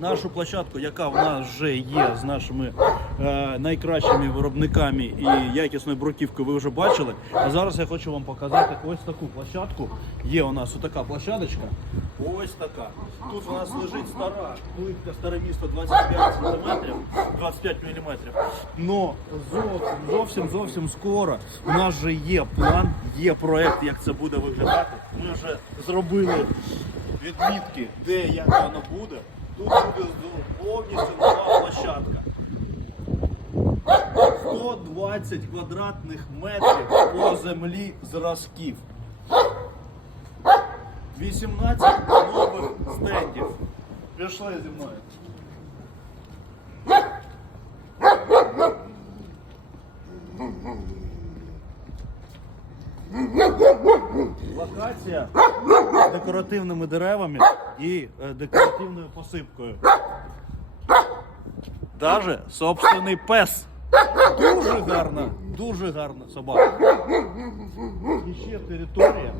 нашу площадку, яка в нас вже є з нашими е, найкращими виробниками і якісною бруківкою, ви вже бачили. А зараз я хочу вам показати ось таку площадку. Є у нас отака площадочка. Ось така. Тут у нас лежить стара плитка старе місто 25 см, 25 мм. Но зовсім, зовсім скоро у нас вже є план, є проект, як це буде виглядати. Ми вже зробили відмітки, де як воно буде. Тут буде повністю нова площадка. 120 квадратних метрів по землі зразків. 18 нових стендів. Пішли зі мною. Локація з декоративними деревами і е, декоративною посипкою. Даже собственний пес. Дуже гарна, дуже гарна собака. І ще територія,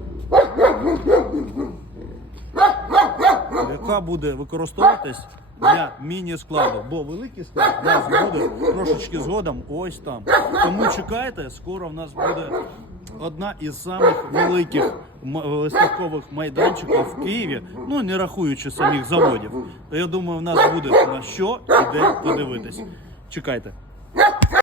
яка буде використовуватись для міні-складу, бо великий склад у нас буде трошечки згодом ось там. Тому чекайте, скоро в нас буде одна із самих великих м- майданчиків в Києві, ну не рахуючи самих заводів. Я думаю, в нас буде на що і де подивитись. Чекайте.